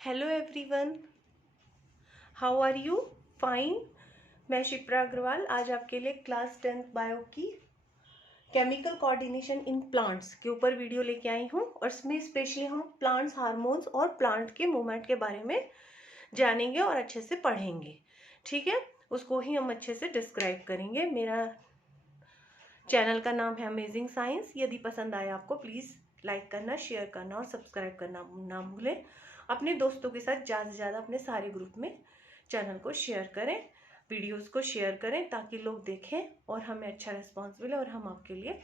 Hello everyone, how are you? Fine. मैं शिप्रा अग्रवाल आज आपके लिए क्लास 10th बायो की केमिकल कोऑर्डिनेशन इन प्लांट्स के ऊपर वीडियो लेके आई हूँ और इसमें स्पेशली हम प्लांट्स हार्मोन्स और प्लांट के मूवमेंट के बारे में जानेंगे और अच्छे से पढ़ेंगे। ठीक है, उसको ही हम अच्छे से डिस्क्राइब करेंगे। मेरा चैनल का नाम है अमेजिंग साइंस। यदि पसंद आए आपको प्लीज़ लाइक करना, शेयर करना और सब्सक्राइब करना ना भूलें। अपने दोस्तों के साथ ज़्यादा से ज़्यादा अपने सारे ग्रुप में चैनल को शेयर करें, वीडियोस को शेयर करें ताकि लोग देखें और हमें अच्छा रिस्पॉन्स मिले और हम आपके लिए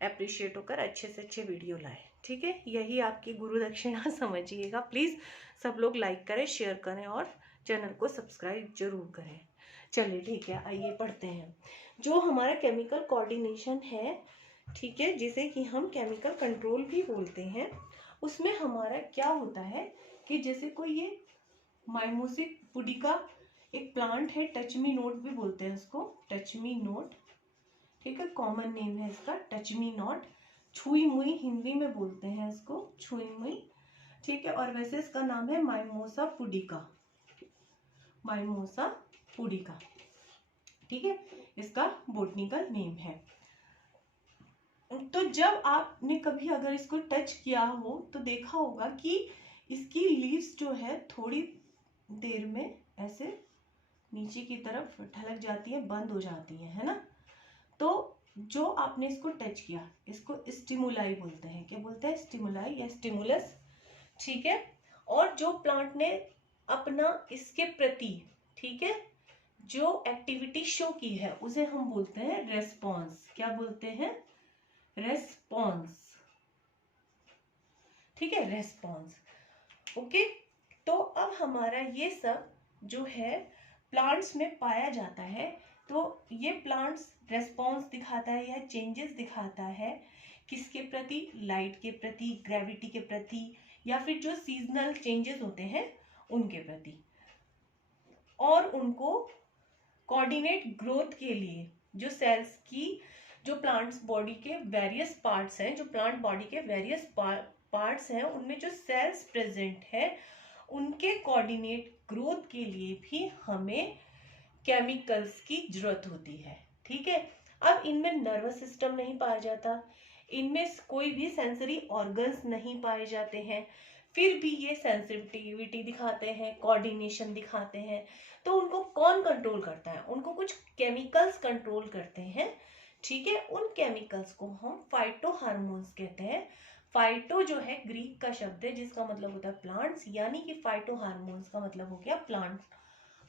अप्रिशिएट होकर अच्छे से अच्छे वीडियो लाएं। ठीक है, यही आपकी गुरु दक्षिणा समझिएगा। प्लीज़ सब लोग लाइक करें, शेयर करें और चैनल को सब्सक्राइब जरूर करें। चलिए ठीक है, आइए पढ़ते हैं। जो हमारा केमिकल कोऑर्डिनेशन है, ठीक है, जिसे कि हम केमिकल कंट्रोल भी बोलते हैं, उसमें हमारा क्या होता है कि जैसे कोई ये माइमोसिक पुडिका एक प्लांट है, टच मी नोट भी बोलते हैं इसको, टच मी नोट। ठीक है, कॉमन नेम है इसका टच मी नॉट। छुई मुई हिंदी में बोलते हैं इसको, छुई मुई। ठीक है, और वैसे इसका नाम है माइमोसा पुडिका, माइमोसा पुडिका। ठीक है, इसका बोटनिकल नेम है। तो जब आपने कभी अगर इसको टच किया हो तो देखा होगा कि इसकी लीव्स जो है थोड़ी देर में ऐसे नीचे की तरफ ढलक जाती है, बंद हो जाती है ना। तो जो आपने इसको टच किया, इसको स्टिमुलाई बोलते हैं। क्या बोलते हैं? स्टिमुलाई या स्टिमुलस। ठीक है, और जो प्लांट ने अपना इसके प्रति, ठीक है, जो एक्टिविटी शो की है उसे हम बोलते हैं रेस्पॉन्स। क्या बोलते हैं? रेस्पॉन्स। ठीक है, रेस्पॉन्स। ओके, तो अब हमारा ये सब जो है प्लांट्स में पाया जाता है। तो ये प्लांट्स रेस्पॉन्स दिखाता है या चेंजेस दिखाता है किसके प्रति? लाइट के प्रति, ग्रेविटी के प्रति, या फिर जो सीजनल चेंजेस होते हैं उनके प्रति। और उनको कोऑर्डिनेट ग्रोथ के लिए जो सेल्स की, जो प्लांट्स बॉडी के वेरियस पार्ट्स हैं, जो प्लांट बॉडी के वेरियस पार्ट्स हैं, उनमें जो सेल्स प्रेजेंट है उनके कोऑर्डिनेट ग्रोथ के लिए भी हमें केमिकल्स की जरूरत होती है। ठीक है, अब इनमें नर्वस सिस्टम नहीं पाया जाता, इनमें कोई भी सेंसरी ऑर्गन्स नहीं पाए जाते हैं, फिर भी ये सेंसिटिविटी दिखाते हैं, कोऑर्डिनेशन दिखाते हैं। तो उनको कौन कंट्रोल करता है? उनको कुछ केमिकल्स कंट्रोल करते हैं। ठीक है, उन केमिकल्स को हम फाइटो हार्मोन्स कहते हैं। फाइटो जो है ग्रीक का शब्द है जिसका मतलब होता है प्लांट्स, यानी कि फाइटो हार्मोन्स का मतलब हो गया प्लांट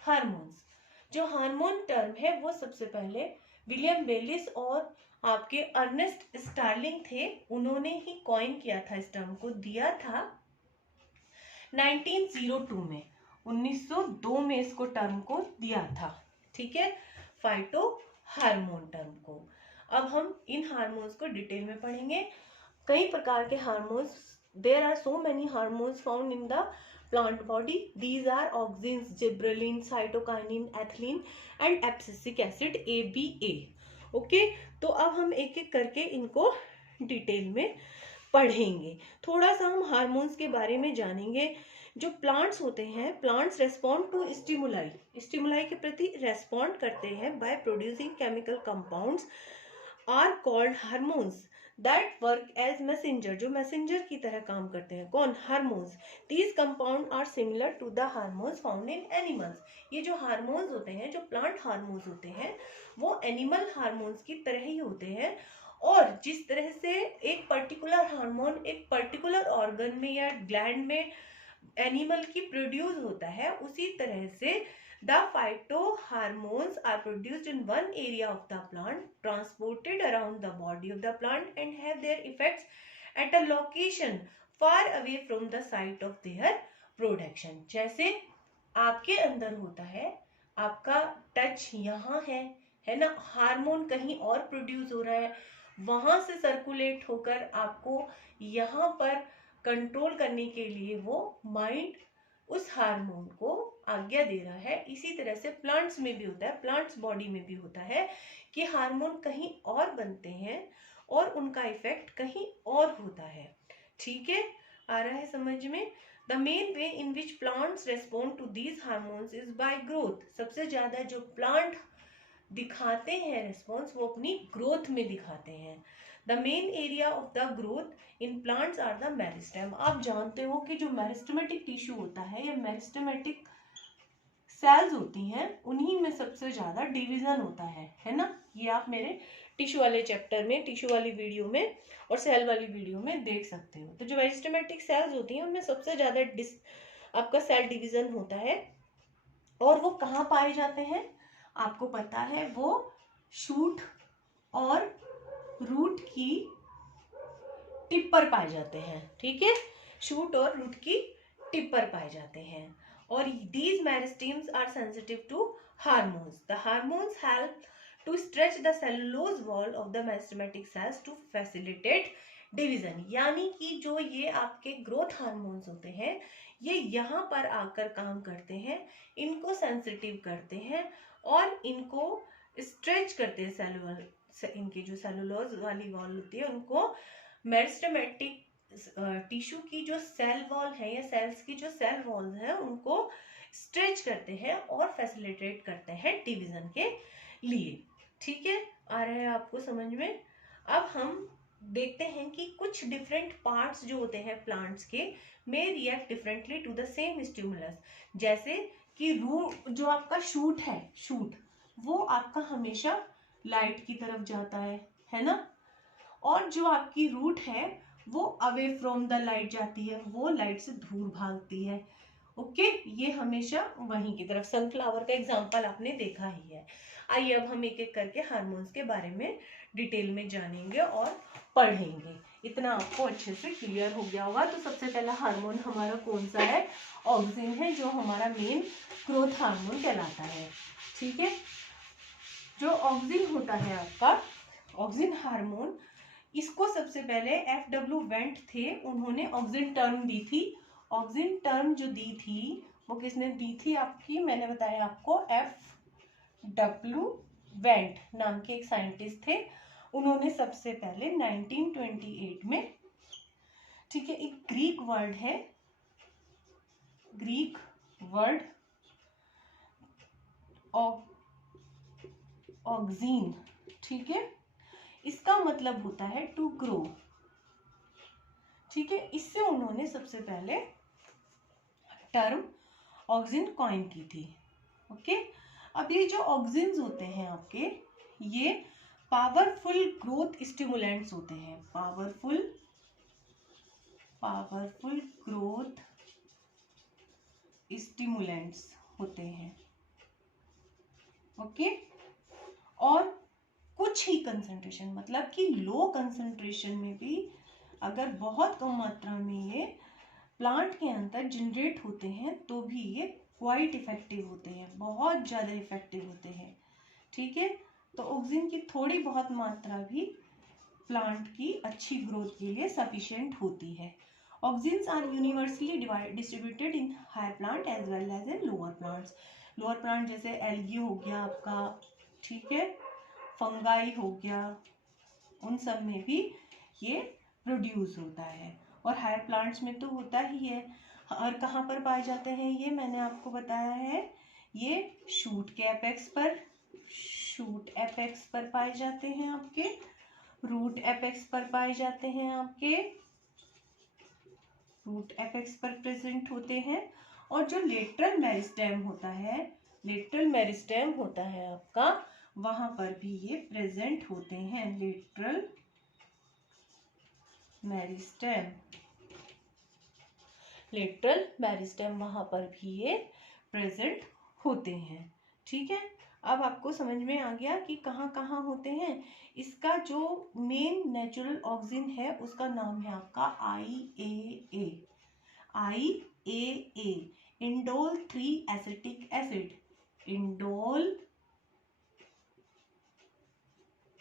हार्मोन्स। जो हार्मोन टर्म है वो सबसे पहले विलियम बेलिस और आपके अर्नेस्ट स्टार्लिंग थे, उन्होंने ही कॉइन किया था, इस टर्म को दिया था 1902 में, 1902 में इसको टर्म को दिया था। ठीक है, फाइटो हार्मोन टर्म को। अब हम इन हार्मोन्स को डिटेल में पढ़ेंगे। कई प्रकार के hormones, there are so many hormones found in the plant body. These are auxins, gibberellin, cytokinin, ethylene and abscisic acid, ABA। Okay, तो अब हम एक एक करके इनको डिटेल में पढ़ेंगे। थोड़ा सा हम हार्मोन्स के बारे में जानेंगे। जो प्लांट्स होते हैं, plants respond to stimuli, stimuli के प्रति रेस्पॉन्ड करते हैं by producing chemical compounds are called hormones that work as messenger, जो मैसेंजर की तरह काम करते हैं। कौन? Hormones. These compound are similar to the hormones found in animals. ये जो हार्मोन्स होते हैं, जो प्लांट हार्मोन्स होते हैं, वो एनिमल हार्मोन्स की तरह ही होते हैं। और जिस तरह से एक पर्टिकुलर हार्मोन एक पर्टिकुलर ऑर्गन में या ग्लैंड में एनिमल की प्रोड्यूस होता है, उसी तरह से the phytohormones are produced in one area of the plant, transported around the body of the plant and have their effects at a location far away from the site of their production। जैसे आपके अंदर होता है, आपका touch यहाँ है ना, hormone कहीं और प्रोड्यूस हो रहा है, वहां से सर्कुलेट होकर आपको यहाँ पर कंट्रोल करने के लिए वो माइंड उस हार्मोन को आज्ञा दे रहा है। इसी तरह से प्लांट्स में भी होता है, प्लांट्स बॉडी में भी होता है कि हार्मोन कहीं और बनते हैं और उनका इफेक्ट कहीं और होता है। ठीक है, आ रहा है समझ में? The main way in which plants respond to these hormones is by growth. सबसे ज्यादा जो प्लांट दिखाते हैं रेस्पॉन्स वो अपनी ग्रोथ में दिखाते हैं। The main area of the growth in plants are the meristem. आप जानते हो कि जो मेरिस्टेमेटिक टिश्यू होता है या मेरिस्टेमेटिक सेल्स होती हैं उन्हीं में सबसे ज्यादा डिवीजन होता है ना। ये आप मेरे टिश्यू वाले चैप्टर में, टिश्यू वाली वीडियो में और सेल वाली वीडियो में देख सकते हो। तो जो मेरिस्टेमेटिक सेल्स होती हैं उनमें सबसे ज्यादा आपका सेल डिवीजन होता है। और वो कहाँ पाए जाते हैं आपको पता है, वो शूट और रूट की टिप पर पाए जाते हैं। ठीक है, शूट और रूट की टिप पर पाए जाते हैं। और these meristems are sensitive to hormones. The hormones help to stretch the cellulose wall of the meristematic cells to facilitate division। यानी कि जो ये आपके ग्रोथ हार्मोन्स होते हैं ये यहाँ पर आकर काम करते हैं, इनको सेंसिटिव करते हैं और इनको स्ट्रेच करते हैं। सेलुलर, इनकी जो सेलुलोज वाली वॉल होती है उनको मेरिस्टेमेटिक टिश्यू की जो सेल वॉल है या सेल्स की जो सेल वॉल्स है उनको स्ट्रेच करते हैं और फैसिलिटेट करते हैं डिवीजन के लिए। ठीक है, आ रहा है आपको समझ में। अब हम देखते हैं कि कुछ डिफरेंट पार्ट्स जो होते हैं प्लांट्स के may react differently to the same stimulus. जैसे कि रूट, जो आपका शूट है, शूट वो आपका हमेशा लाइट की तरफ जाता है ना। और जो आपकी रूट है वो अवे फ्रॉम द लाइट जाती है, वो लाइट से दूर भागती है। ओके, ये हमेशा वहीं की तरफ। सनफ्लावर का एग्जांपल आपने देखा ही है। आइए अब हम एक एक करके हार्मोन्स के बारे में डिटेल में जानेंगे और पढ़ेंगे। इतना आपको अच्छे से क्लियर हो गया होगा। तो सबसे पहला हार्मोन हमारा कौन सा है, ऑक्सिन है, जो हमारा मेन ग्रोथ हार्मोन कहलाता है। ठीक है, जो ऑक्सिन होता है आपका, ऑक्सिन हार्मोन, इसको सबसे पहले FW वेंट थे, उन्होंने ऑक्सिन टर्म दी थी। ऑक्सिन टर्म जो दी थी वो किसने दी थी आपकी, मैंने बताया आपको, FW वेंट नाम के एक साइंटिस्ट थे। उन्होंने सबसे पहले 1928 में, ठीक है, एक ग्रीक वर्ड है, ग्रीक वर्ड ऑक्सिन, ठीक है, इसका मतलब होता है टू ग्रो। ठीक है, इससे उन्होंने सबसे पहले टर्म ऑक्सिन कॉइन की थी। ओके, अब ये जो ऑक्सिन्स होते हैं आपके, ये पावरफुल ग्रोथ स्टिमुलेंट्स होते हैं। पावरफुल ग्रोथ स्टिमुलेंट्स होते हैं। ओके, और कुछ ही कंसंट्रेशन, मतलब कि लो कंसंट्रेशन में भी अगर बहुत कम मात्रा में ये प्लांट के अंदर जनरेट होते हैं तो भी ये क्वाइट इफेक्टिव होते हैं, बहुत ज़्यादा इफेक्टिव होते हैं। ठीक है, तो ऑक्सिन की थोड़ी बहुत मात्रा भी प्लांट की अच्छी ग्रोथ के लिए सफिशिएंट होती है। Auxins are universally distributed in higher plant as well as in lower plants. Lower plant जैसे एल्गी हो गया आपका, ठीक है, फंगाई हो गया, उन सब में भी ये प्रोड्यूस होता है। और हायर प्लांट्स में तो होता ही है। और कहाँ पर पाए जाते हैं ये मैंने आपको बताया है, ये शूट के एपेक्स पर, शूट एपेक्स पर पाए जाते हैं आपके, रूट एपेक्स पर पाए जाते हैं आपके, रूट एपेक्स पर प्रेजेंट होते हैं। और जो लेटरल मेरिस्टेम होता है, लेटरल मेरिस्टेम होता है आपका, वहां पर भी ये प्रेजेंट होते हैं। लेटरल मेरिस्टेम, लेटरल मेरिस्टेम वहां पर भी ये प्रेजेंट होते हैं। ठीक है, अब आपको समझ में आ गया कि कहाँ कहाँ होते हैं। इसका जो मेन नेचुरल ऑक्सिन है उसका नाम है आपका IAA, IAA, indole 3 acetic acid, indole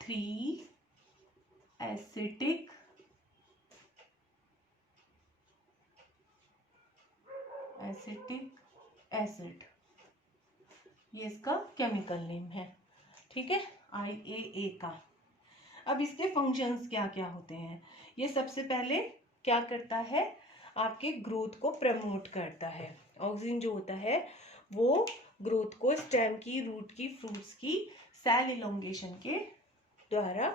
3 acetic acid, ये इसका केमिकल नेम है। ठीक है, IAA का। अब इसके फंक्शंस क्या क्या होते हैं, ये सबसे पहले क्या करता है, आपके ग्रोथ को प्रमोट करता है। ऑक्सिन जो होता है वो ग्रोथ को स्टेम की, रूट की, फ्रूट्स की सेल इलोंगेशन के द्वारा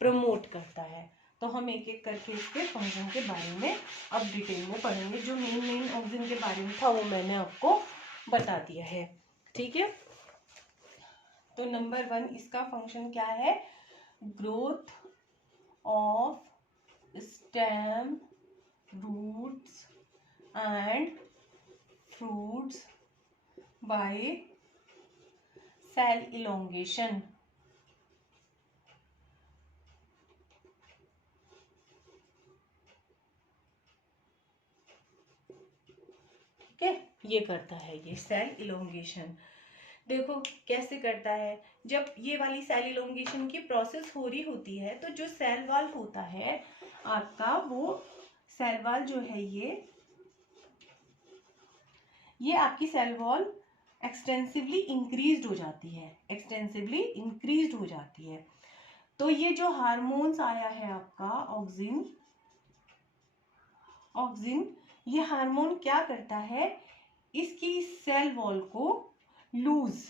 प्रमोट करता है। तो हम एक एक करके इसके फंक्शन के बारे में अब डिटेल में पढ़ेंगे। जो मेन ऑक्सिन के बारे में था वो मैंने आपको बता दिया है, ठीक है। तो नंबर 1 इसका फंक्शन क्या है? Growth of stem, roots and fruits by cell elongation. ठीक है, ये करता है ये सेल इलोंगेशन। देखो कैसे करता है। जब ये वाली सेल इलोंगेशन की प्रोसेस हो रही होती है तो जो सेल वॉल होता है आपका, वो सेल वॉल जो है ये आपकी सेल वॉल एक्सटेंसिवली इंक्रीज्ड हो जाती है, एक्सटेंसिवली इंक्रीज्ड हो जाती है। तो ये जो हार्मोन्स आया है आपका ऑक्सिन, ये हार्मोन क्या करता है? इसकी सेल वॉल को लूज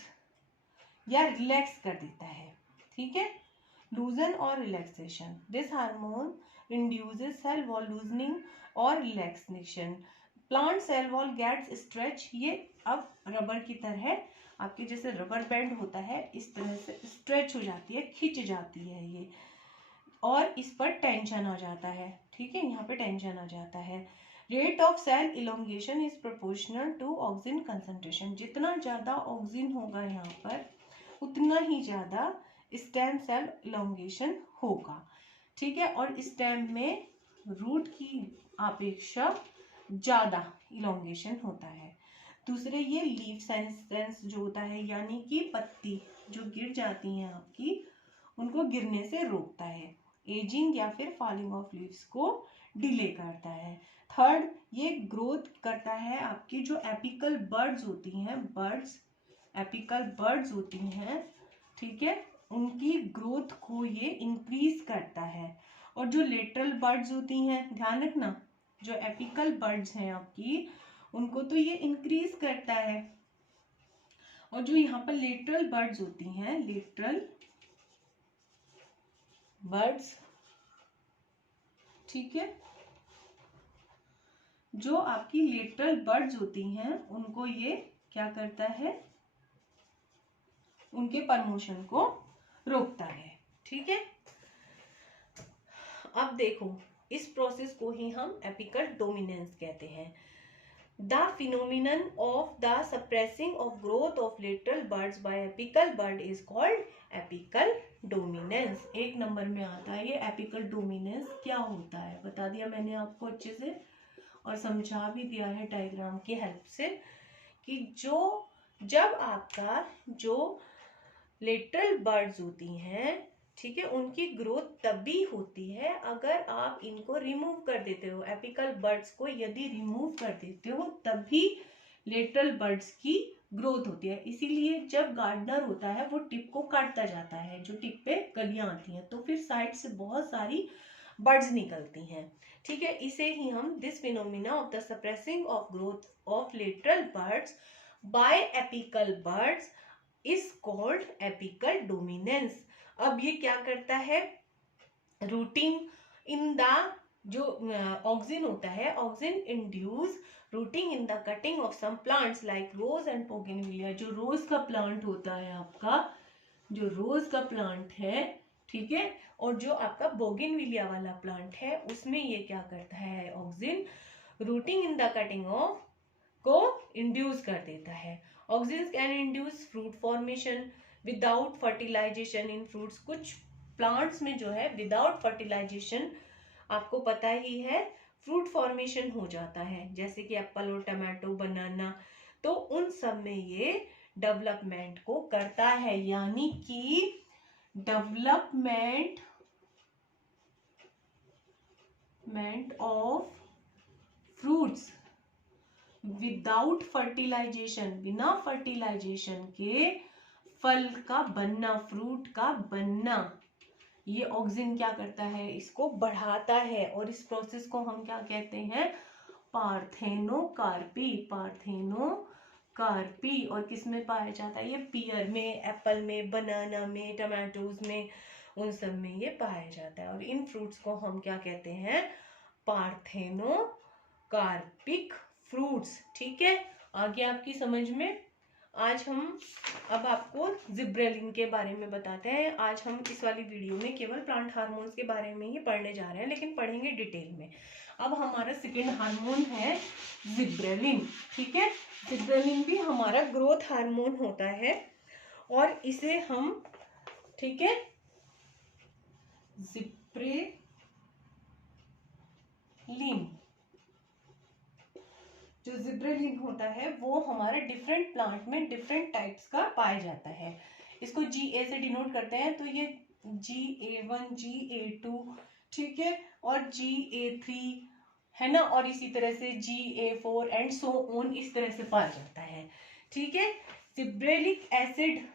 या रिलैक्स कर देता है, ठीक है। लूजन और relaxation, this hormone induces cell wall loosening और relaxation. Plant cell wall gets stretch, ये अब रबर की तरह आपके जैसे रबर बैंड होता है इस तरह से स्ट्रेच हो जाती है, खिंच जाती है ये, और इस पर टेंशन आ जाता है, ठीक है, यहाँ पे टेंशन आ जाता है। Rate of cell elongation is proportional to auxin concentration, जितना ज्यादा ऑक्सिन होगा यहाँ पर उतना ही ज्यादा स्टेम सेल इलोंगेशन होगा, ठीक है। और स्टेम में रूट की अपेक्षा ज्यादा इलोंगेशन होता है। दूसरे ये लीफ सेंस जो होता है, यानी कि पत्ती जो गिर जाती हैं आपकी, उनको गिरने से रोकता है। एजिंग या फिर फॉलिंग ऑफ लीव्स को डिले करता है। थर्ड, ये ग्रोथ करता है आपकी जो एपिकल बर्ड्स होती हैं, एपिकल बर्ड्स होती हैं, ठीक है, उनकी ग्रोथ को ये इंक्रीज करता है। और जो लेटरल बर्ड्स होती हैं, ध्यान रखना, जो एपिकल बर्ड्स हैं आपकी, उनको तो ये इंक्रीज करता है। और जो यहाँ पर लेटरल बर्ड्स होती हैं, लेटरल बर्ड्स, ठीक है, जो आपकी लेटरल बर्ड्स होती हैं उनको ये क्या करता है? उनके प्रमोशन को रोकता है, ठीक है। अब देखो इस प्रोसेस को ही हम एपिकल डोमिनेंस कहते हैं। The phenomenon of the suppressing of growth of lateral buds by apical bud is called apical dominance. 1 number में आता है ये एपिकल डोमिनेंस क्या होता है, बता दिया मैंने आपको अच्छे से, और समझा भी दिया है डायग्राम की हेल्प से, कि जब आपका जो लेटरल बर्ड्स होती हैं, ठीक है, उनकी ग्रोथ तभी होती है अगर आप इनको रिमूव कर देते हो। एपिकल बर्ड्स को यदि रिमूव कर देते हो तभी लेटरल बर्ड्स की ग्रोथ होती है। इसीलिए जब गार्डनर होता है वो टिप को काटता जाता है, जो टिप पे कलियां आती हैं, तो फिर साइड से बहुत सारी बर्ड्स निकलती हैं, ठीक है। इसे ही हम this phenomena of the suppressing of growth of lateral buds by apical buds is called apical dominance. अब ये क्या करता है? रूटिंग इन द, जो ऑक्सिन होता है, auxin induce rooting in the cutting of some plants like rose and bougainvillea. जो rose का प्लांट होता है आपका, जो रोज का प्लांट है, ठीक है, और जो आपका बोगेनविलिया वाला प्लांट है, उसमें ये क्या करता है? Auxin rooting in the cutting of को इंड्यूस कर देता है। Auxin can induce fruit formation without fertilisation in fruits. कुछ प्लांट्स में जो है विदाउट फर्टिलाइजेशन, आपको पता ही है, फ्रूट फॉर्मेशन हो जाता है, जैसे कि एप्पल और टमाटो, बनाना, तो उन सब में ये डेवलपमेंट को करता है, यानी कि development of fruits without fertilisation, बिना फर्टिलाइजेशन के फल का बनना, फ्रूट का बनना, ये ऑक्सिन क्या करता है? इसको बढ़ाता है। और इस प्रोसेस को हम क्या कहते हैं? Parthenocarpy, parthenocarpy. और किस में पाया जाता है ये? पीयर में, एप्पल में, बनाना में, टमाटोज में, उन सब में ये पाया जाता है। और इन फ्रूट्स को हम क्या कहते हैं? Parthenocarpic fruits. ठीक है, आगे आपकी समझ में। आज हम अब आपको जिब्रेलिन के बारे में बताते हैं। आज हम इस वाली वीडियो में केवल प्लांट हार्मोन्स के बारे में ही पढ़ने जा रहे हैं, लेकिन पढ़ेंगे डिटेल में। अब हमारा सेकेंड हार्मोन है जिब्रेलिन। ठीक है, जिब्रेलिन भी हमारा ग्रोथ हार्मोन होता है और इसे हम, ठीक है, जिब्रेलिन, जो जिब्रेलिन होता है वो हमारे डिफरेंट प्लांट में डिफरेंट टाइप्स का पाया जाता है। इसको GA से डिनोट करते हैं, तो ये GA1, GA2, ठीक है, और GA3 है ना, और इसी तरह से GA4 एंड सो ऑन, इस तरह से पाया जाता है। ठीक है, जिब्रेलिक एसिड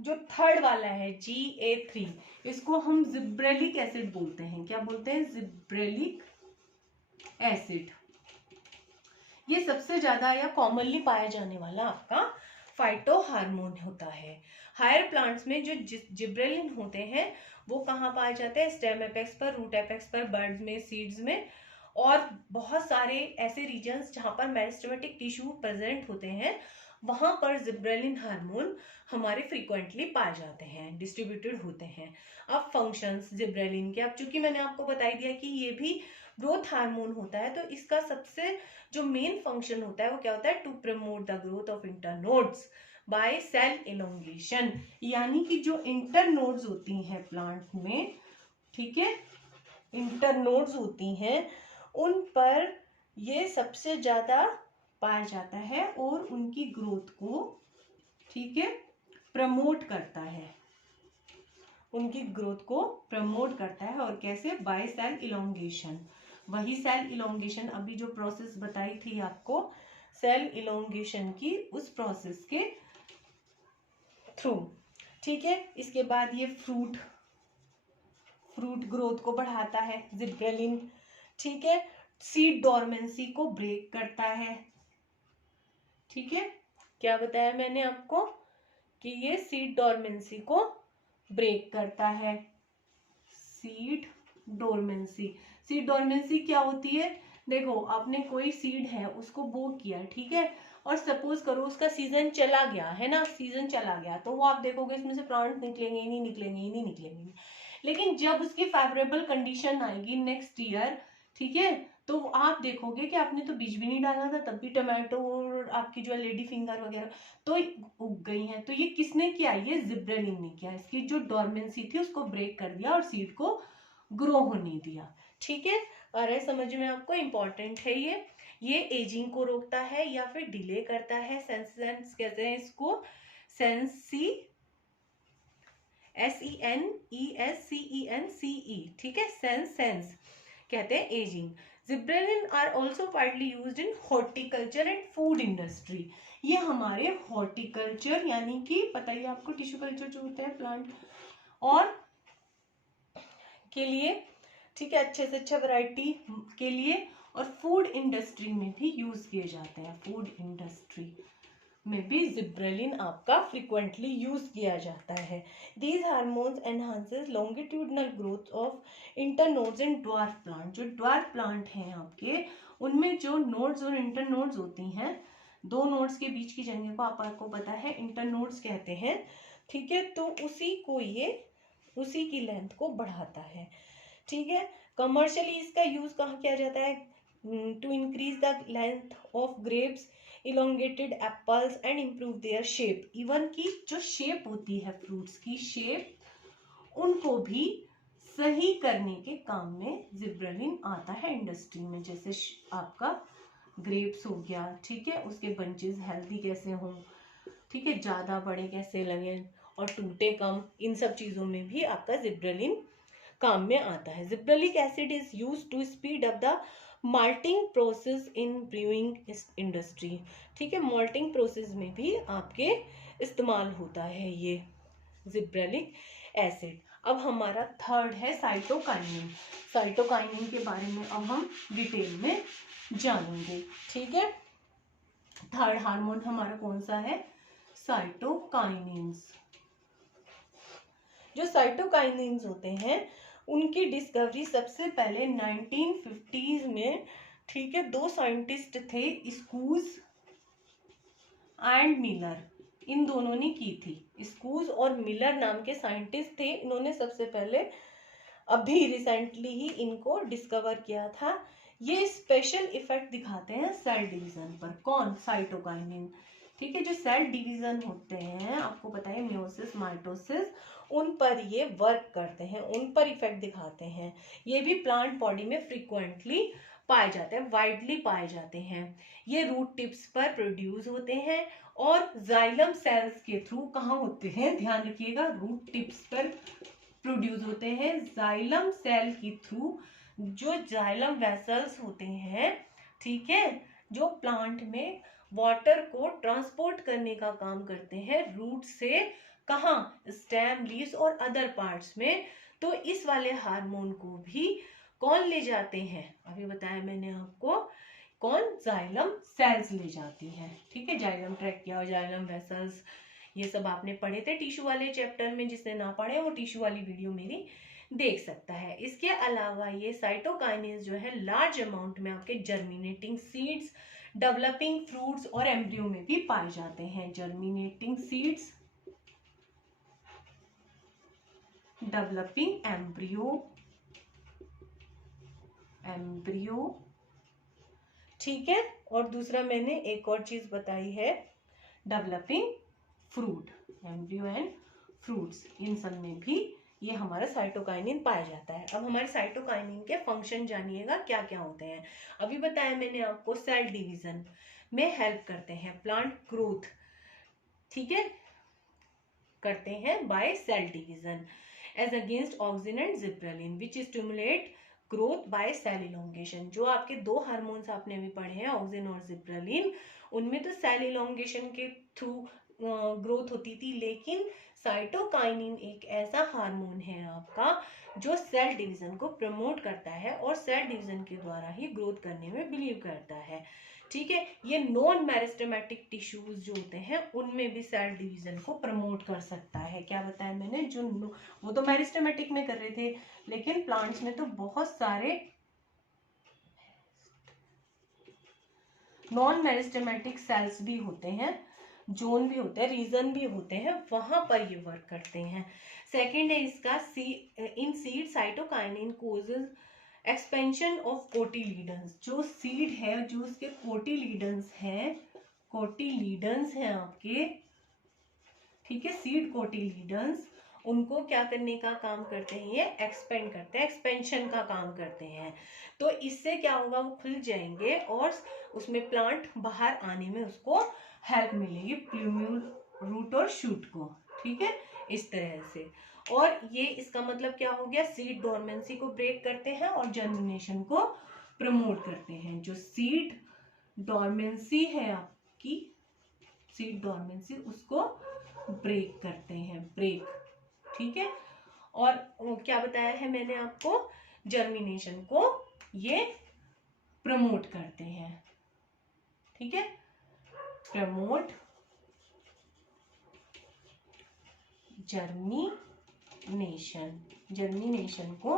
जो थर्ड वाला है GA3, इसको हम जिब्रेलिक एसिड बोलते हैं। क्या बोलते हैं? Gibberellic acid. ये सबसे ज्यादा या कॉमनली पाया जाने वाला आपका फाइटो हार्मोन होता है। हायर प्लांट्स में जो जिब्रेलिन होते हैं वो कहाँ पाए जाते हैं? स्टेम एपेक्स पर, रूट एपेक्स पर, बर्ड्स में, सीड्स में, और बहुत सारे ऐसे रीजन्स जहाँ पर मेरिस्टेमेटिक टिश्यू प्रेजेंट होते हैं वहां पर जिब्रेलिन हार्मोन हमारे फ्रीक्वेंटली पाए जाते हैं, डिस्ट्रीब्यूटेड होते हैं। अब फंक्शंस जिब्रेलिन के, अब चूंकि मैंने आपको बता दिया कि ये भी ग्रोथ हार्मोन होता है, तो इसका सबसे जो मेन फंक्शन होता है वो क्या होता है? To promote the growth of internodes by cell elongation. यानी कि जो इंटरनोड्स होती हैं प्लांट में, ठीक है, इंटरनोड्स होती हैं, उन पर ये सबसे ज्यादा पाया जाता है और उनकी ग्रोथ को, ठीक है, प्रमोट करता है, उनकी ग्रोथ को प्रमोट करता है। और कैसे? By cell elongation. वही सेल इलोंगेशन, अभी जो प्रोसेस बताई थी आपको सेल इलोंगेशन की, उस प्रोसेस के थ्रू। ठीक है, इसके बाद ये फ्रूट ग्रोथ को बढ़ाता है जिब्रेलिन। ठीक है, सीड डोरमेंसी को ब्रेक करता है। ठीक है, क्या बताया मैंने आपको कि ये सीड डोरमेंसी को ब्रेक करता है। सीड डोरमेंसी, सीड डोरमेंसी क्या होती है? देखो, आपने कोई सीड है उसको बो किया, ठीक है, और सपोज करो उसका सीजन चला गया है ना, सीजन चला गया, तो वो आप देखोगे इसमें से प्लांट निकलेंगे ही नहीं, निकलेंगे ही नहीं, निकलेंगे नहीं। लेकिन जब उसकी फेवरेबल कंडीशन आएगी नेक्स्ट ईयर, ठीक है, तो आप देखोगे कि आपने तो बीज भी नहीं डाला था, तब भी टमाटो और आपकी जो लेडी फिंगर वगैरह तो उग गई हैं। तो ये किसने किया? ये जिब्रेलिन ने किया। इसकी जो डोरमेंसी थी उसको ब्रेक कर दिया और सीड को ग्रो होने दिया। ठीक है, और समझ में आपको? इंपॉर्टेंट है ये एजिंग को रोकता है या फिर डिले करता है। सेंसेंस कहते हैं इसको, सेंसी, SENESCENCE, ठीक है, सेंस कहते हैं ageing. Gibberellin are also widely used in horticulture and food industry. ये हमारे हॉर्टिकल्चर यानी कि पता ही आपको टिश्यू कल्चर जो होता है प्लांट और के लिए, ठीक है, अच्छे से अच्छा वैरायटी के लिए, और फूड इंडस्ट्री में भी यूज किए जाते हैं। फूड इंडस्ट्री में भी जिब्रेलिन आपका फ्रीक्वेंटली यूज किया जाता है। These hormones enhances longitudinal growth of internodes in dwarf plant. जो ड्वार्फ प्लांट हैं आपके, उनमें जो नोड्स और इंटरनोड्स होती हैं, दो नोड्स के बीच की जगह को आपको पता है इंटरनोड्स कहते हैं। ठीक है, तो उसी की लेंथ को बढ़ाता है। ठीक है, कमर्शियली इसका यूज कहाँ किया जाता है? To increase the length of grapes, elongated apples and improve their shape. Even की जो शेप होती है फ्रूट्स की शेप, उनको भी सही करने के काम में जिब्रेलिन आता है इंडस्ट्री में। जैसे आपका ग्रेप्स हो गया, ठीक है, उसके बंचेस हेल्दी कैसे हों, ठीक है, ज्यादा बड़े कैसे लगे और टूटे कम, इन सब चीजों में भी आपका जिब्रेलिन काम में आता है। Gibberellic acid is used to speed up the malting process in brewing industry. ठीक है, माल्टिंग प्रोसेस में भी आपके इस्तेमाल होता है ये जिब्रेलिक एसिड। अब हमारा थर्ड है साइटोकाइनिन। साइटोकाइनिन के बारे में अब हम डिटेल में जानेंगे, ठीक है। थर्ड हार्मोन हमारा कौन सा है? साइटोकाइनिन्स। जो साइटोकाइनिन्स होते हैं उनकी डिस्कवरी सबसे पहले 1950s में, ठीक है, दो साइंटिस्ट थे, स्कूज एंड मिलर, इन दोनों ने की थी। स्कूज और मिलर नाम के साइंटिस्ट थे, इन्होंने सबसे पहले अभी रिसेंटली ही इनको डिस्कवर किया था। ये स्पेशल इफेक्ट दिखाते हैं सेल डिवीजन पर। कौन? साइटोकाइनिन, ठीक है। जो सेल डिवीजन होते हैं, आपको पता है मियोसिस, माइटोसिस, उन पर ये वर्क करते हैं, उन पर इफेक्ट दिखाते हैं। ये भी प्लांट बॉडी में फ्रीक्वेंटली पाए जाते हैं, वाइडली पाए जाते हैं। ये रूट टिप्स पर प्रोड्यूस होते हैं और जाइलम सेल्स के थ्रू कहाँ होते हैं? ध्यान रखिएगा, रूट टिप्स पर प्रोड्यूस होते हैं जाइलम सेल के थ्रू। जो जाइलम वेसल्स होते हैं, ठीक है, जो प्लांट में वाटर को ट्रांसपोर्ट करने का काम करते हैं रूट से, कहाँ? स्टेम, लीव्स और अदर पार्ट्स में। तो इस वाले हार्मोन को भी कौन ले जाते हैं? अभी बताया मैंने आपको, कौन? जाइलम सेल्स ले जाती हैं, ठीक है। जाइलम ट्रैकिया और जाइलम वेसल्स, ये सब आपने पढ़े थे टिश्यू वाले चैप्टर में। जिसने ना पढ़े वो टिश्यू वाली वीडियो मेरी देख सकता है। इसके अलावा ये साइटोकाइनेज जो है लार्ज अमाउंट में आपके जर्मिनेटिंग सीड्स, डेवलपिंग फ्रूट्स और एम्ब्रियो में भी पाए जाते हैं। जर्मिनेटिंग सीड्स, डेवलपिंग एम्ब्रियो, ठीक है। और दूसरा मैंने एक और चीज बताई है, developing fruit, embryo and fruits, इन सब में भी ये हमारा साइटोकाइनिन पाया जाता है। अब हमारे साइटोकाइनिन के फंक्शन जानिएगा क्या क्या होते हैं। अभी बताया मैंने आपको, सेल डिवीजन में हेल्प करते हैं, प्लांट ग्रोथ, ठीक है, करते हैं by cell division, as against auxin and gibberellin which stimulate growth by cell elongation. जो आपके दो हार्मोन्स आपने अभी पढ़े हैं, ऑक्सिन और जिब्रेलिन, उनमें तो सेल इलोंगेशन के थ्रू ग्रोथ होती थी, लेकिन साइटोकाइनिन एक ऐसा हार्मोन है आपका जो सेल डिवीजन को प्रमोट करता है और सेल डिवीजन के द्वारा ही ग्रोथ करने में बिलीव करता है, ठीक है। ये नॉन मेरिस्टेमेटिक टिश्यूज जो होते हैं उनमें भी सेल डिवीजन को प्रमोट कर सकता है। क्या बताया मैंने? जो वो तो मेरिस्टेमेटिक में कर रहे थे, लेकिन प्लांट्स में तो बहुत सारे नॉन मेरिस्टेमेटिक सेल्स भी होते हैं, जोन भी होते हैं, रीजन भी होते हैं, वहां पर ये वर्क करते हैं। सेकेंड है इसका, in seed cytokinin causes expansion of cotyledons. जो सीड है, जो उसके कोटिलीडन्स हैं, कोटिलीडन्स हैं आपके, ठीक है, सीड कोटिलीडन्स, उनको क्या करने का काम करते हैं? ये एक्सपेंड करते हैं, एक्सपेंशन का काम करते हैं। तो इससे क्या होगा? वो खुल जाएंगे और उसमें प्लांट बाहर आने में उसको हेल्प मिलेगी, प्लूम्यूल, रूट और शूट को, ठीक है, इस तरह से। और ये इसका मतलब क्या हो गया? सीड डोरमेंसी को ब्रेक करते हैं और जर्मिनेशन को प्रमोट करते हैं। जो सीड डोरमेंसी है आपकी, सीड डोरमेंसी, उसको ब्रेक करते हैं, ब्रेक, ठीक है। और क्या बताया है मैंने आपको? जर्मिनेशन को ये प्रमोट करते हैं, ठीक है, प्रमोट जर्मिनेशन को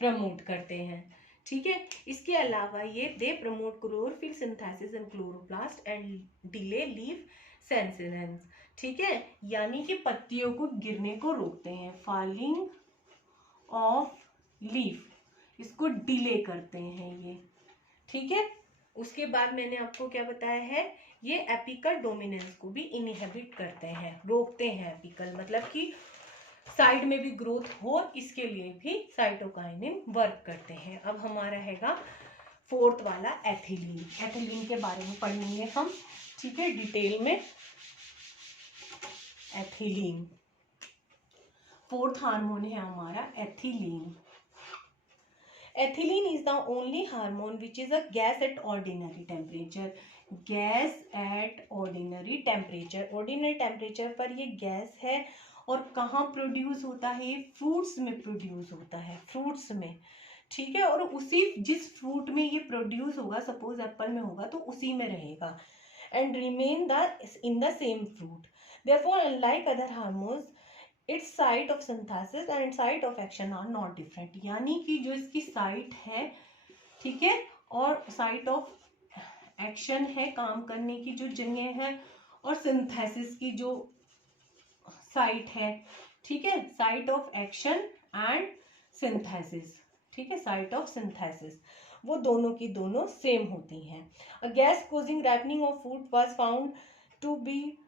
प्रमोट करते हैं, ठीक है। इसके अलावा ये they promote chlorophyll synthesis in chloroplast and delay leaf senescence, ठीक है, यानी कि पत्तियों को गिरने को रोकते हैं, फॉलिंग ऑफ लीफ, इसको डिले करते हैं ये, ठीक है। उसके बाद मैंने आपको क्या बताया है? ये एपिकल डोमिनेंस को भी इनहिबिट करते हैं, रोकते हैं। एपिकल मतलब कि साइड में भी ग्रोथ हो, इसके लिए भी साइटोकाइनिन वर्क करते हैं। अब हमारा हैगा फोर्थ वाला, एथिलीन। एथिलीन के बारे में पढ़ेंगे हम, ठीक है, डिटेल में। एथिलीन फोर्थ हार्मोन है हमारा, ethylene. Ethylene is the only hormone which is a gas at ordinary temperature. Gas at ordinary temperature, ordinary temperature पर ये गैस है और कहाँ प्रोड्यूस होता है? फ्रूट्स में प्रोड्यूस होता है, फ्रूट्स में, ठीक है। और उसी जिस फ्रूट में ये प्रोड्यूस होगा, सपोज एप्पल में होगा तो उसी में रहेगा, and remain the in the same fruit. Therefore unlike other hormones, its site of synthesis and site of action are not different. यानी कि जो इसकी साइट है, ठीक है, और साइट ऑफ एक्शन है, काम करने की जो जगह है, और सिंथेसिस की जो साइट है, ठीक है, site of action and synthesis, ठीक है, साइट ऑफ सिंथेसिस, वो दोनों की दोनों सेम होती हैं। A gas causing ripening of food was found to be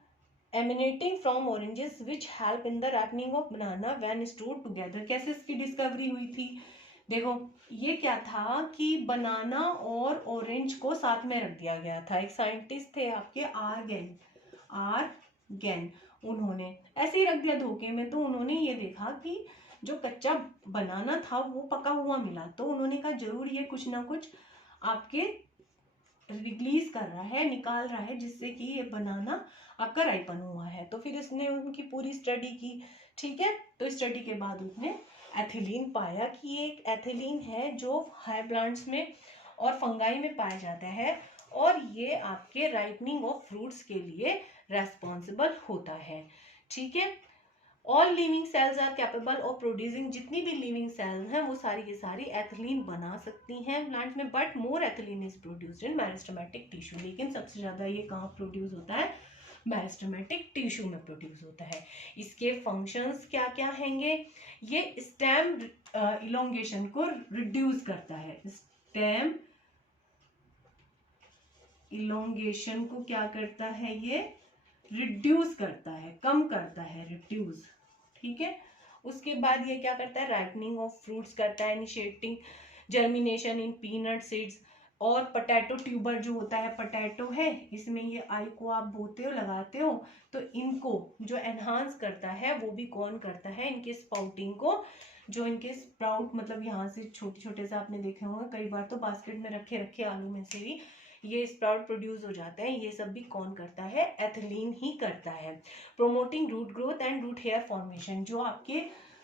emanating from oranges which help in the ripening of banana when stored together। कैसे इसकी डिस्कवरी हुई थी? देखो, ये क्या था कि बनाना और ऑरेंज को साथ में रख दिया गया था। एक साइंटिस्ट थे आपके आर्गेन, उन्होंने ऐसे ही रख दिया धोखे में। तो उन्होंने ये देखा कि जो कच्चा बनाना था वो पका हुआ मिला, तो उन्होंने कहा जरूर ये कुछ ना कुछ आपके रिलीज कर रहा है, निकाल रहा है, जिससे कि ये बनाना आपका राइपन हुआ है। तो फिर इसने उनकी पूरी स्टडी की, ठीक है। तो स्टडी के बाद उसने एथिलीन पाया कि ये एक एथिलीन है जो हाई प्लांट्स में और फंगाई में पाया जाता है, और ये आपके राइपनिंग ऑफ फ्रूट्स के लिए रेस्पॉन्सिबल होता है, ठीक है। All living cells are capable of producing, जितनी भी लिविंग सेल्स हैं वो सारी की सारी एथिलीन बना सकती हैं प्लांट में, but more ethylene is produced in meristematic tissue. लेकिन सबसे ज्यादा ये कहाँ प्रोड्यूस होता है? मेरिस्टेमेटिक टिश्यू में प्रोड्यूस होता है। इसके फंक्शंस क्या क्या हैंगे? ये स्टेम इलोंगेशन को रिड्यूस करता है, स्टेम इलोंगेशन को क्या करता है? ये रिड्यूस करता है, कम करता है, रिड्यूस, ठीक है। उसके बाद ये क्या करता है? राइपनिंग ऑफ फ्रूट्स करता है, इनिशिएटिंग जर्मिनेशन इन पीनट सीड्स। और पोटैटो ट्यूबर जो होता है, पोटैटो है, इसमें ये आई को आप बोते हो, लगाते हो, तो इनको जो एनहांस करता है वो भी कौन करता है? इनके स्पाउटिंग को, जो इनके स्प्राउट मतलब यहाँ से छोटे छोटे से आपने देखे होंगे कई बार, तो बास्केट में रखे रखे आलू में से भी ये स्प्राउट प्रोड्यूस हो जाते हैं। ये सब भी कौन करता है? एथिलीन ही करता है। Promoting root growth and root hair formation, जो आपके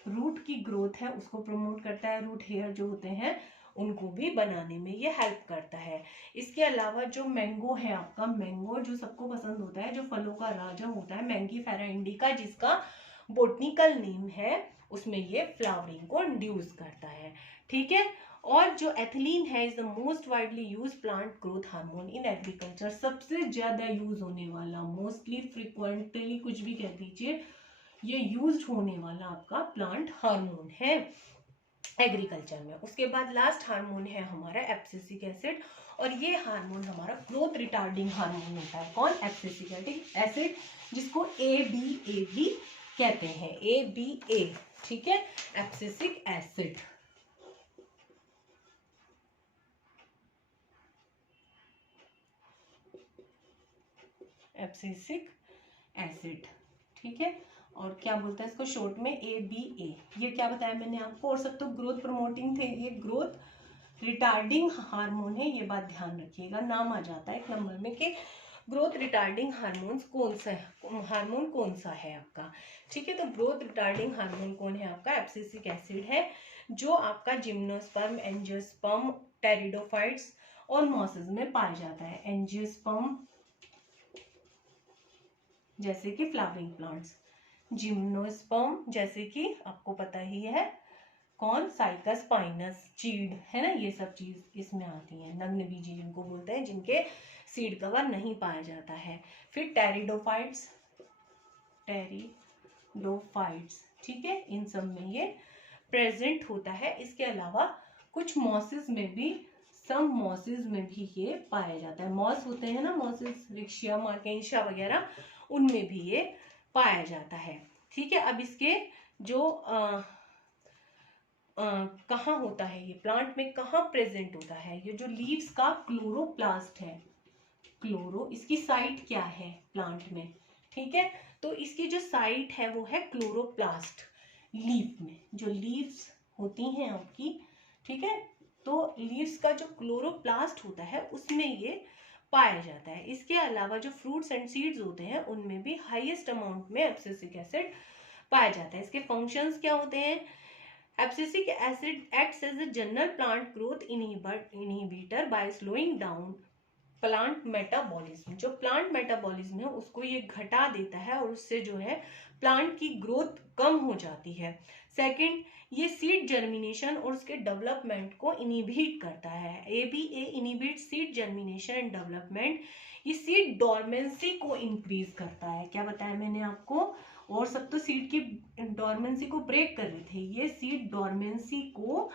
रूट की ग्रोथ है उसको प्रमोट करता है, रूट हेयर जो होते हैं उनको भी बनाने में ये हेल्प करता है। इसके अलावा जो मैंगो है आपका, मैंगो जो सबको पसंद होता है, जो फलों का राजा होता है, मैंगीफेरा इंडिका जिसका बोटनिकल नेम है, उसमें ये फ्लावरिंग को इंड्यूस करता है, ठीक है। और जो एथिलीन है is the most widely use plant growth hormone in agriculture. सबसे ज्यादा यूज होने वाला, मोस्टली, फ्रिक्वेंटली, कुछ भी कह दीजिए, ये यूज होने वाला आपका प्लांट हार्मोन है एग्रीकल्चर में। उसके बाद लास्ट हार्मोन है हमारा एब्सिसिक एसिड, और ये हार्मोन हमारा ग्रोथ रिटार्डिंग हार्मोन होता है। कौन? एब्सिसिक एसिड, जिसको ABA भी कहते हैं, ABA, ठीक है, एब्सिसिक एसिड। एब्सिसिक एसिड, ठीक है। और क्या बोलता है इसको शॉर्ट में? ABA। ये क्या बताया मैंने आपको? और सब तो ग्रोथ प्रमोटिंग थे, ये ग्रोथ रिटार्डिंग हार्मोन है, ये बात ध्यान रखिएगा। नाम आ जाता है एक नंबर में कि ग्रोथ रिटार्डिंग हार्मोन कौन सा है, हार्मोन कौन सा है आपका, ठीक है। तो ग्रोथ रिटार्डिंग हार्मोन कौन है आपका? एब्सिसिक एसिड है, जो आपका जिम्नोस्पर्म, एंजियोस्पर्म, टेरिडोफाइट्स और मॉसेस में पाया जाता है। एंजियोस्पर्म जैसे कि फ्लावरिंग प्लांट्स, जिम्नोस्पर्म जैसे कि आपको पता ही है कौन? साइकस पाइनस, चीड़ है ना, ये सब चीज इसमें आती है। नग्न बीजी जिनको बोलते हैं, जिनके सीड कवर नहीं पाया जाता है। फिर टेरिडोफाइट्स, ठीक है, इन सब में ये प्रेजेंट होता है। इसके अलावा कुछ मॉसेस में भी, सम मॉसेस में भी ये पाया जाता है। मॉस होते हैं ना, मॉसेस, रिक्शिया, मार्केंशिया वगैरह, उनमें भी ये पाया जाता है, ठीक है। अब इसके जो कहाँ होता है ये प्लांट में, कहाँ प्रेजेंट होता है? ये जो लीव्स का क्लोरोप्लास्ट है, क्लोरो, इसकी साइट क्या है प्लांट में, ठीक है। तो इसकी जो साइट है वो है क्लोरोप्लास्ट, लीफ में, जो लीव्स होती हैं आपकी, ठीक है। तो लीव्स का जो क्लोरोप्लास्ट होता है उसमें ये पाया जाता है। इसके अलावा जो फ्रूट्स एंड सीड्स होते हैं उनमें भी हाईएस्ट अमाउंट में एब्सिसिक एसिड पाया जाता है। इसके फंक्शंस क्या होते हैं? Abscisic acid acts as a general plant growth inhibitor by slowing down plant metabolism. जो प्लांट मेटाबॉलिज्म है उसको ये घटा देता है और उससे जो है प्लांट की ग्रोथ कम हो जाती है। सेकंड, ये सीड जर्मिनेशन और उसके डेवलपमेंट को इनहिबिट करता है। ABA inhibit seed germination and development. ये सीड डोरमेंसी को इंक्रीज करता है। क्या बताया मैंने आपको? और सब तो सीड की डोरमेंसी को ब्रेक कर रहे थे, ये सीड डोरमेंसी को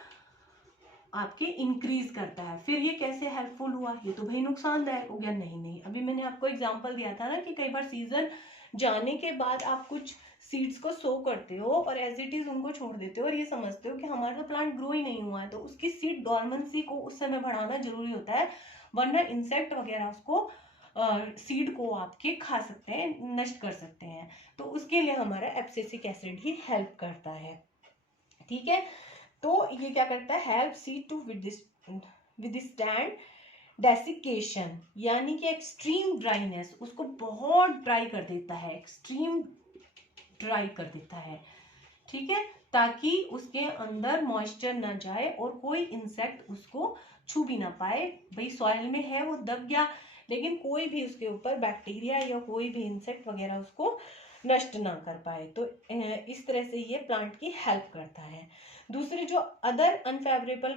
आपके इंक्रीज करता है। फिर ये कैसे हेल्पफुल हुआ? ये तो भाई नुकसानदायक हो गया। नहीं, अभी मैंने आपको एग्जांपल दिया था ना कि कई बार सीजन जाने के बाद आप कुछ सीड्स को सो करते हो और एज इट इज उनको छोड़ देते हो और ये समझते हो कि हमारा तो प्लांट ग्रो ही नहीं हुआ है, तो उसकी सीड डोरमेंसी को उस समय बढ़ाना जरूरी होता है, वरना इंसेक्ट वगैरह उसको सीड को आपके खा सकते हैं, नष्ट कर सकते हैं। तो उसके लिए हमारा एब्सिसिक एसिड ही हेल्प करता है। ठीक है, तो ये क्या करता है? Help seed to withstand desiccation, यानी कि एक्सट्रीम ड्राइनेस, उसको बहुत ड्राई कर देता है, एक्सट्रीम ड्राई कर देता है। ठीक है, ताकि उसके अंदर मॉइस्चर ना जाए और कोई इंसेक्ट उसको छू भी ना पाए। भाई सॉइल में है वो दब गया, लेकिन कोई भी उसके ऊपर बैक्टीरिया या कोई भी इंसेक्ट वगैरह उसको नष्ट ना कर पाए। तो इस तरह से ये प्लांट की हेल्प करता है। दूसरे जो अदर अनफेवरेबल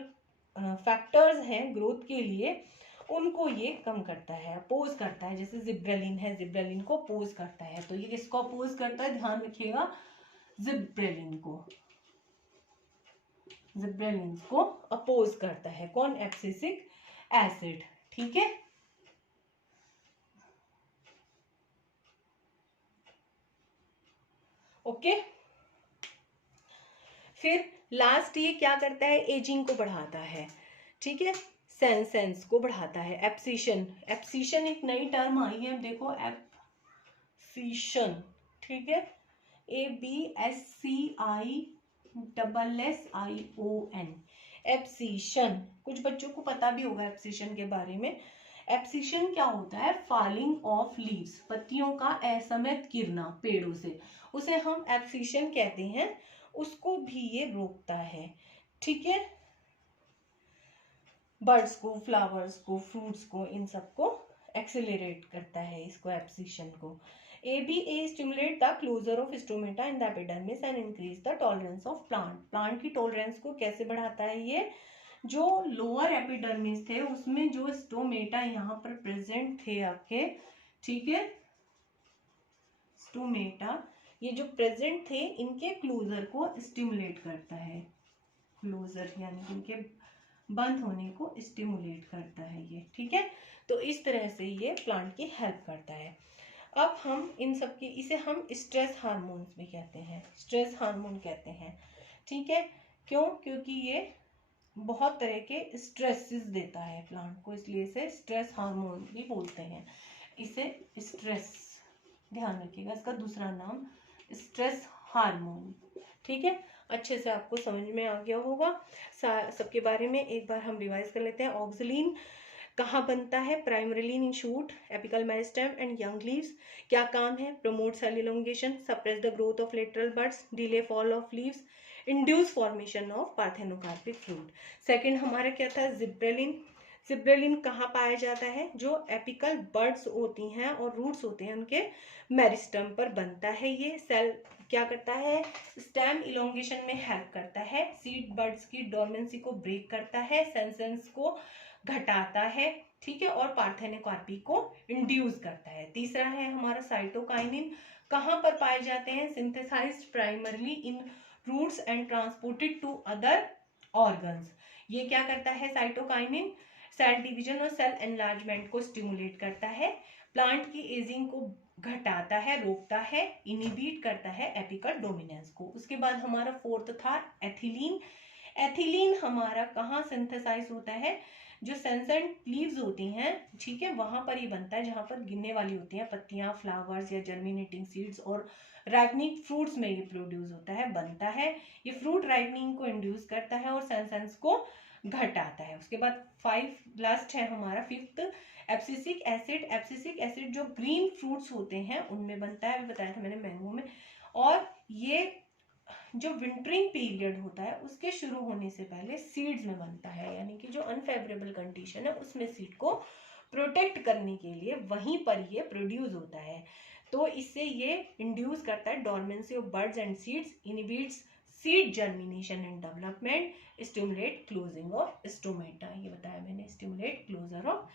फैक्टर्स हैं ग्रोथ के लिए, उनको ये कम करता है, अपोज करता है। जैसे जिब्रेलिन है, जिब्रेलिन को अपोज करता है। तो ये किसको अपोज करता है? ध्यान रखिएगा, जिब्रेलिन को, जिब्रेलिन को अपोज करता है कौन? Abscisic acid. ठीक है, ओके। फिर लास्ट ये क्या करता है? एजिंग को बढ़ाता है। ठीक है, सेंसेंस को बढ़ाता है। एब्सिशन, एब्सिशन एक नई टर्म आई है, देखो एब्सिशन। ठीक है, ABSCISSION, एब्सिशन। कुछ बच्चों को पता भी होगा एब्सिशन के बारे में। एब्सिशन क्या होता है? फॉलिंग ऑफ लीव्स, पत्तियों का असमयित गिरना पेड़ों से, उसे हम एब्सिशन कहते हैं। उसको भी ये रोकता है। ठीक है, बर्ड्स को, फ्लावर्स को, फ्रूट्स को, इन सबको एक्सेलरेट करता है, इसको एब्सिशन को। ABA stimulate the closure of stomata in the epidermis and increase the tolerance of plant. Plant की टॉलरेंस को कैसे बढ़ाता है ये? जो लोअर एपिडर्मिस थे उसमें जो स्टोमेटा यहाँ पर प्रेजेंट थे आपके, ठीक है, स्टोमेटा ये जो प्रेजेंट थे, इनके क्लोजर को स्टिमुलेट करता है। क्लोजर यानी इनके बंद होने को स्टिमुलेट करता है ये। ठीक है, तो इस तरह से ये प्लांट की हेल्प करता है। अब हम इन सब की, इसे हम स्ट्रेस हार्मोन्स भी कहते हैं, स्ट्रेस हार्मोन कहते हैं। ठीक है, क्यों? क्योंकि ये बहुत तरह के स्ट्रेसेस देता है प्लांट को, इसलिए इसे स्ट्रेस हार्मोन भी बोलते हैं। इसे स्ट्रेस, ध्यान रखिएगा, इसका दूसरा नाम स्ट्रेस हार्मोन। ठीक है, अच्छे से आपको समझ में आ गया होगा। सबके बारे में एक बार हम रिवाइज कर लेते हैं। ऑक्सलिन कहाँ बनता है? Primarily in shoot, apical meristem and young leaves. क्या काम है? Promote cell elongation, suppress the growth of lateral buds, delay fall of leaves, induce formation of parthenocarpic fruit. Second हमारा क्या था? जिब्रेलिन। जिब्रेलिन कहाँ पाया जाता है? जो एपिकल बड्स होती हैं और रूट्स होते हैं उनके मेरिस्टम पर बनता है। ये सेल क्या करता है? स्टेम इलोंगेशन में हेल्प करता है, सीड बड्स की डोरमेंसी को ब्रेक करता है, सेंसेंस को घटाता है। ठीक है, और पार्थेनोकार्पी को इंड्यूस करता है। तीसरा है हमारा साइटोकाइनिन। कहाँ पर पाए जाते हैं? Synthesized primarily in roots and transported to other organs. ये क्या करता है? साइटोकाइनिन सेल डिवीजन और सेल एनलार्जमेंट को स्टिमुलेट करता है, प्लांट की एजिंग को घटाता है, रोकता है, इनिबिट करता है एपिकल डोमिनेंस को। उसके बाद हमारा फोर्थ था एथिलीन। एथिलीन हमारा कहाँ सिंथेसाइज होता है? जो सेंसेंट लीव्स होती हैं, ठीक है, वहां पर ही बनता है, जहां पर गिरने वाली होती हैं पत्तियां, फ्लावर्स या जर्मिनेटिंग सीड्स, और राइपनिंग फ्रूट्स में ये प्रोड्यूस होता है, बनता है। ये फ्रूट राइपनिंग को इंड्यूस करता है और सेंसेंस को घटाता है। उसके बाद लास्ट है हमारा fifth abscisic acid. Abscisic acid जो ग्रीन फ्रूट्स होते हैं उनमें बनता है, अभी बताया था मैंने मैंगो में, और ये जो विंटरिंग पीरियड होता है उसके शुरू होने से पहले सीड्स में बनता है, यानी कि जो अनफेवरेबल कंडीशन है उसमें सीड को प्रोटेक्ट करने के लिए वहीं पर ये प्रोड्यूस होता है। तो इससे ये इंड्यूस करता है dormancy of birds and seeds, inhibits seed germination and development, stimulate closing of stomata, ये बताया मैंने, स्टिमुलेट क्लोजर ऑफ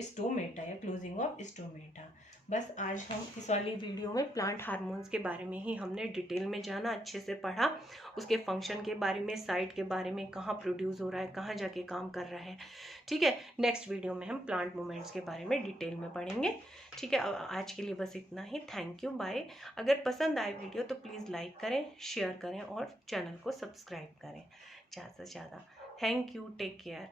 स्टोमेटा या क्लोजिंग ऑफ स्टोमेटा। बस आज हम इस वाली वीडियो में प्लांट हार्मोन्स के बारे में ही हमने डिटेल में जाना, अच्छे से पढ़ा, उसके फंक्शन के बारे में, साइट के बारे में, कहाँ प्रोड्यूस हो रहा है, कहाँ जाके काम कर रहा है। ठीक है, नेक्स्ट वीडियो में हम प्लांट मूवमेंट्स के बारे में डिटेल में पढ़ेंगे। ठीक है, आज के लिए बस इतना ही। Thank you, bye. अगर पसंद आए वीडियो तो प्लीज़ लाइक करें, शेयर करें और चैनल को सब्सक्राइब करें ज़्यादा से ज़्यादा। Thank you, take care.